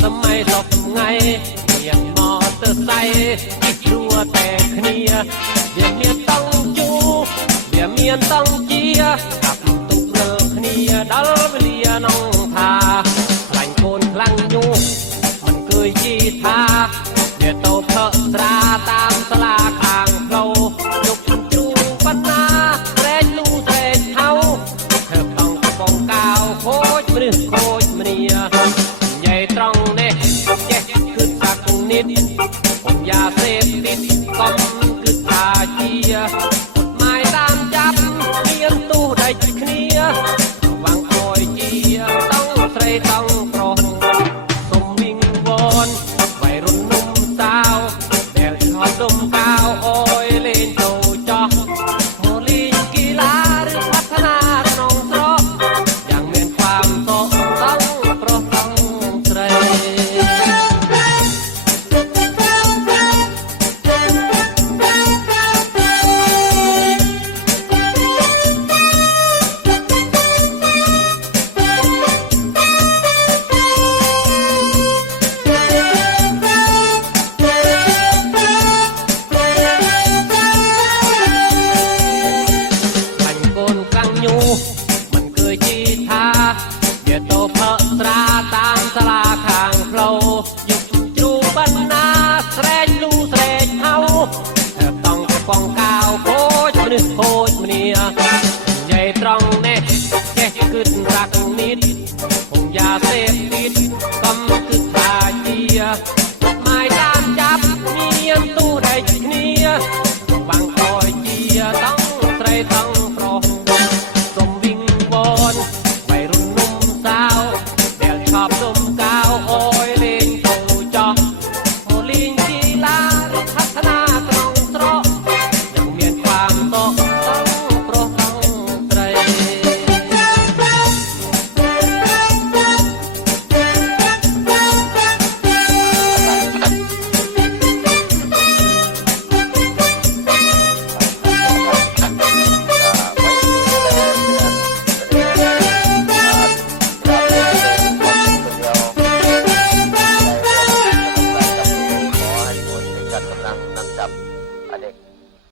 ทำไมหลบไงเรียนมอเตอร์ไซค์รัวแต่เคลียเดี๋ยวเมียต้องจูเดี๋ยวเมียต้องเจีย Benin. ตราตามสลาข้างโผล่ยุบจูบันนาแสนลุงแสนเฮาเธอต้องปองกาวโคตรนึกโคตรเนียใจตรองแน่แค่ขึ้นรักนิดคงยาเสพติดกำคือตาเจียหมายตามจับเนียนตู้ได้เนียวังคอยเจียต้องใส่ต้อง